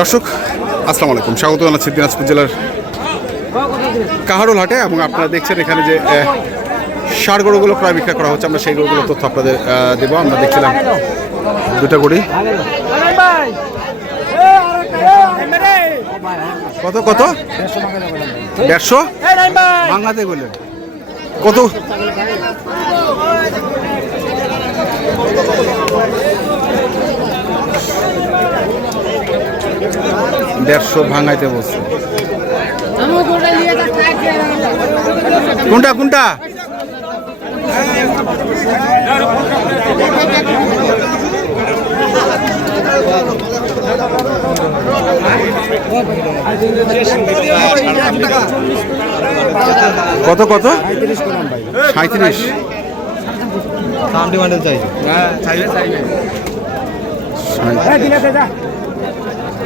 দর্শক, আসসালামু আলাইকুম। স্বাগত জানাচ্ছি দিনাজপুর জেলার কাহারোল হাটে এবং আপনারা দেখছেন এখানে যে ষাঁড় গরুগুলো প্রায় বিক্রয় করা হচ্ছে। আমরা সেই গরুগুলো তথ্য আপনাদের দেবো। আমরা দেখছিলাম দুটা গড়ি কত কত? দেড়শো? বাংলাতে বললেন কত? দেড়শো ভাঙাইতে বলছে। কোনটা কোনটা? কত কত? সাঁত্রিশ দাম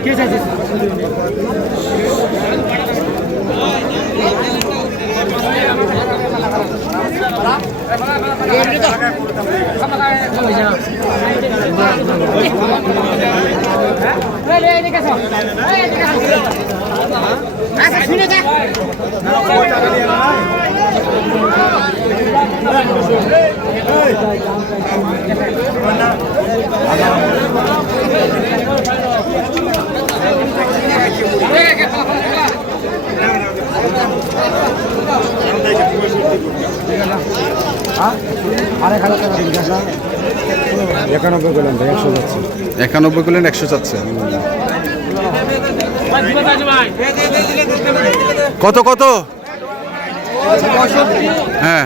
ডিমান্ডে চাইছে একানব্বই করলেন একশো যাচ্ছে। একানব্বই করলেন একশো চাচ্ছে কত কত? হ্যাঁ।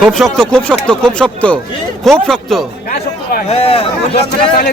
খুব শক্ত খুব শক্ত খুব শক্ত খুব শক্ত চাইলে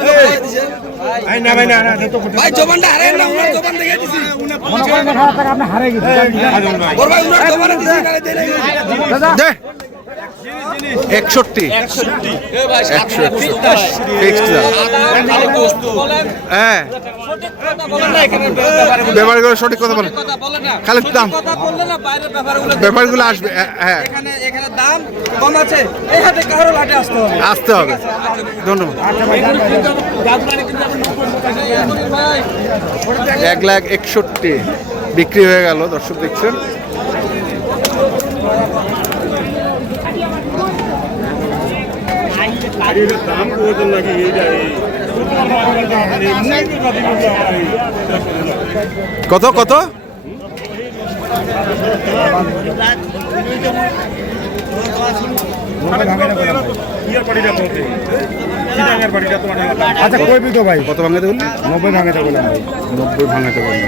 ভাই জবানটা হারাই না উনার জবান দেখে দিছি। আপনি হারে গেছে হ্যাঁ। ব্যাপারগুলো সঠিক কথা বলেন। খালি দাম। ব্যাপারগুলো আসবে হ্যাঁ, হ্যাঁ আসতে হবে আসতে হবে। ধন্যবাদ। এক লাখ একষট্টি। বিক্রি হয়ে গেল দর্শক দেখছেন। কত কত? আচ্ছা কই বিতো ভাই? কত ভাঙাতে বললি? নব্বই ভাঙাতে বললাম। ভাই নব্বই ভাঙাতে বললি।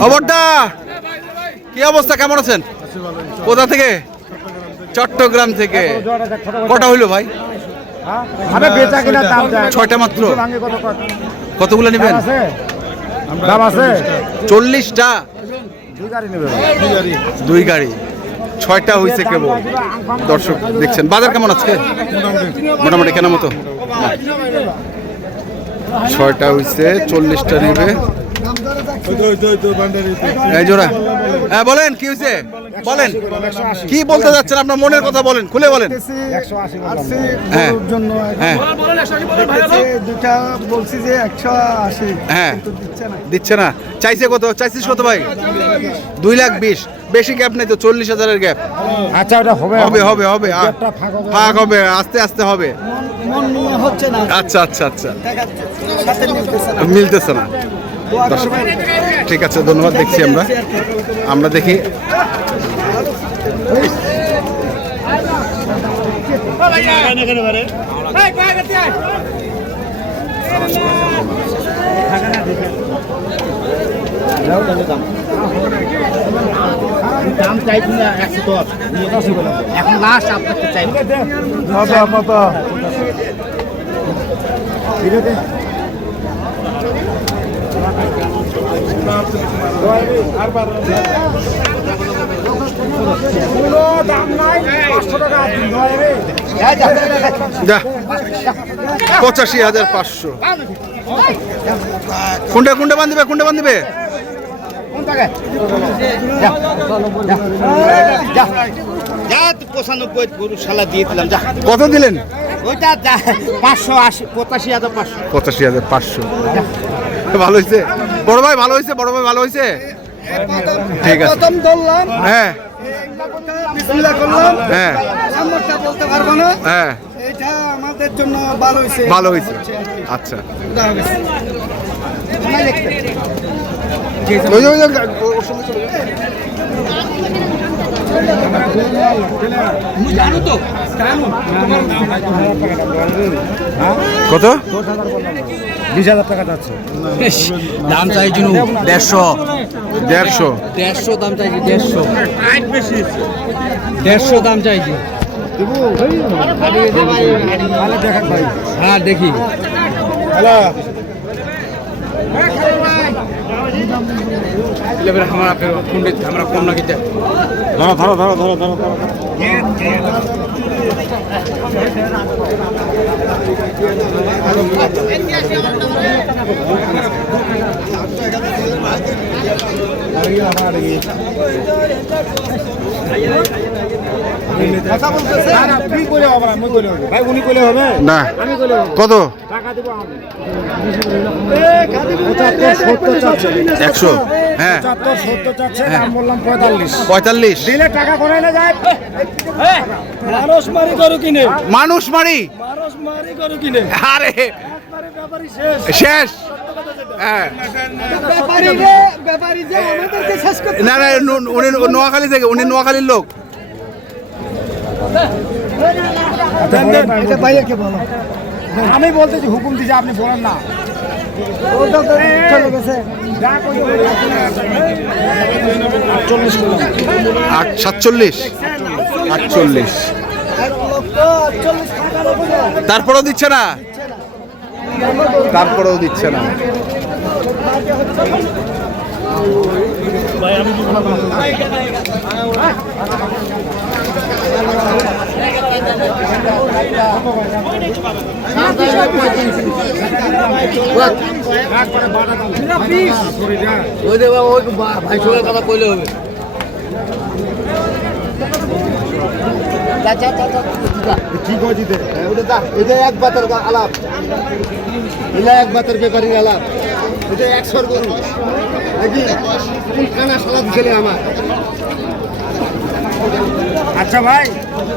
খবরটা? কি অবস্থা? কেমন আছেন? কোথা থেকে? চট্টগ্রাম থেকে। কটা হইল ভাই? ছয়টা মাত্র। কতগুলো নেবেন? চল্লিশটা। দুই গাড়ি ছয়টা হয়েছে কেবল। দর্শক দেখছেন। বাজার কেমন আছে? মোটামুটি। কেন মতো? ছয়টা হয়েছে চল্লিশটা নেবে। জোড়া। হ্যাঁ বলেন কি হয়েছে? বলেন। কি বলতে যাচ্ছেন? আপনার মনের কথা বলেন খুলে বলেন। হ্যাঁ জন্য হ্যাঁ। হ্যাঁ দিচ্ছে না। চাইছে কত? চাইছিস কত ভাই? দুই লাখ বিশ। বেশি গ্যাপ নেই তো চল্লিশ হাজারের গ্যাপ আচ্ছা ওটা হবে হবে হবে হবে। ফাঁক হবে। আস্তে আস্তে হবে। মন নিয়ে হচ্ছে না। আচ্ছা আচ্ছা আচ্ছা। মিলতেছে না। দর্শক, ঠিক আছে ধন্যবাদ দেখছি আমরা। আমরা দেখি। দাম চাইছি না একশো দশ এখন লাস্ট আপনাকে চাইব যা পঁচাশি হাজার পাঁচশো। কোনটা কোনটা বান্ধিবে কোনটা বান্ধিবে? যা পঁচানব্বই গরু শালা দিয়ে দিলাম যা কত দিলেন? ওইটা পাঁচশো আশি পঁচাশি হাজার পাঁচশো। পঁচাশি হাজার পাঁচশো। ভালো হয়েছে বড় ভাই ভালো হয়েছে বড় ভাই ভালো হয়েছে ঠিক আছে। হ্যাঁ। হ্যাঁ। বলতে পারব না। হ্যাঁ। এটা আমাদের জন্য ভালো হয়েছে ভালো হয়েছে আচ্ছা। কত? বিশ হাজার টাকা যাচ্ছে। দাম চাইছি দেড়শো। দেড়শো। দেড়শো দাম চাইছি দেড়শো। দেড়শো দাম চাইছি হ্যাঁ দেখি। হ্যালো এবার আমরা কুন্ডিত আমরা কম না কিতে ধরো ধরো ধরো ধরো ধরো ধরো কথা বলতেছে না তুই কইলে হবে না মুই কইলে হবে? ভাই উনি কইলে হবে? না। আমি কইলে হবে কত? টাকা দেবো একশো। হ্যাঁ পঁয়তাল্লিশ দিলে টাকা করে না যায় মানুষ মারি করু কিনে মানুষ মারি মানুষ মারি করু কিনে আরে শেষ শেষ হ্যাঁ ব্যাপারী রে ব্যাপারী যে আমাদেরকে শেষ করতে না না উনি নোয়াখালী থেকে উনি নোয়াখালীর লোক এটা ভাইয়াকে বলো আমি বলতেছি হুকুম দিছি আপনি বলেন না সাতচল্লিশ আটচল্লিশ তারপরেও দিচ্ছে না? তারপরেও দিচ্ছে না। ভাই সঙ্গে কথা কইলে হবে হয়ে এটা এক বাতের আলাপ এটা এক বাতের বেকারির আলাপ এটা একশোর গরু নাকি কোন খানা ছেলে আমার আচ্ছা ভাই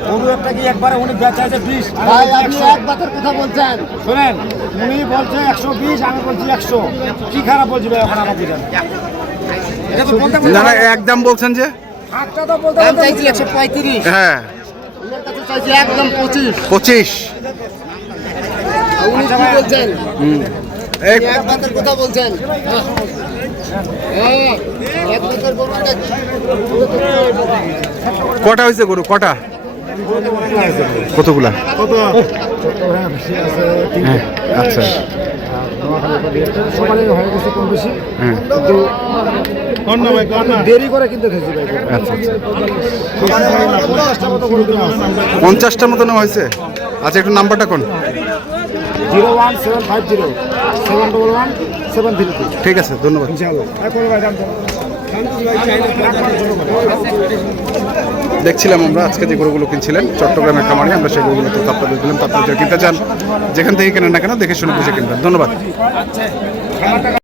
গরু একটা কি একবারে উনি বেচা আছে বিশ? ভাই আপনি এক বাতের কথা বলছেন। শোনেন উনি বলছে একশো বিশ আমি বলছি একশো। কি খারাপ বলছি ভাই এখন আমার বুঝেন এটা তো বলতে না। না একদম বলছেন যে? হাতটা তো বলতে দাম চাইছি একশো পঁয়ত্রিশ। হ্যাঁ। চাইছি একদম পঁচিশ। পঁচিশ। উনি কি বলছেন? এই এক বাতের কথা বলছেন। কটা হয়েছে গরু? কটা? কতগুলা? হ্যাঁ আচ্ছা। সকালে দেরি করে কিনতে পঞ্চাশটার মতো নেওয়া হয়েছে? আচ্ছা একটু নাম্বারটা কোন? Zero one seven five zero seven double one seven three two. ঠিক আছে ধন্যবাদ। দেখছিলাম আমরা আজকে যে গরুগুলো কিনছিলেন চট্টগ্রামের খামারে আমরা সেই গরুগুলো তো আপনাদের দিলাম। আপনারা কিনতে চান যেখান থেকে কেনেন না কেন দেখে শুনে বুঝে কিনবেন। ধন্যবাদ।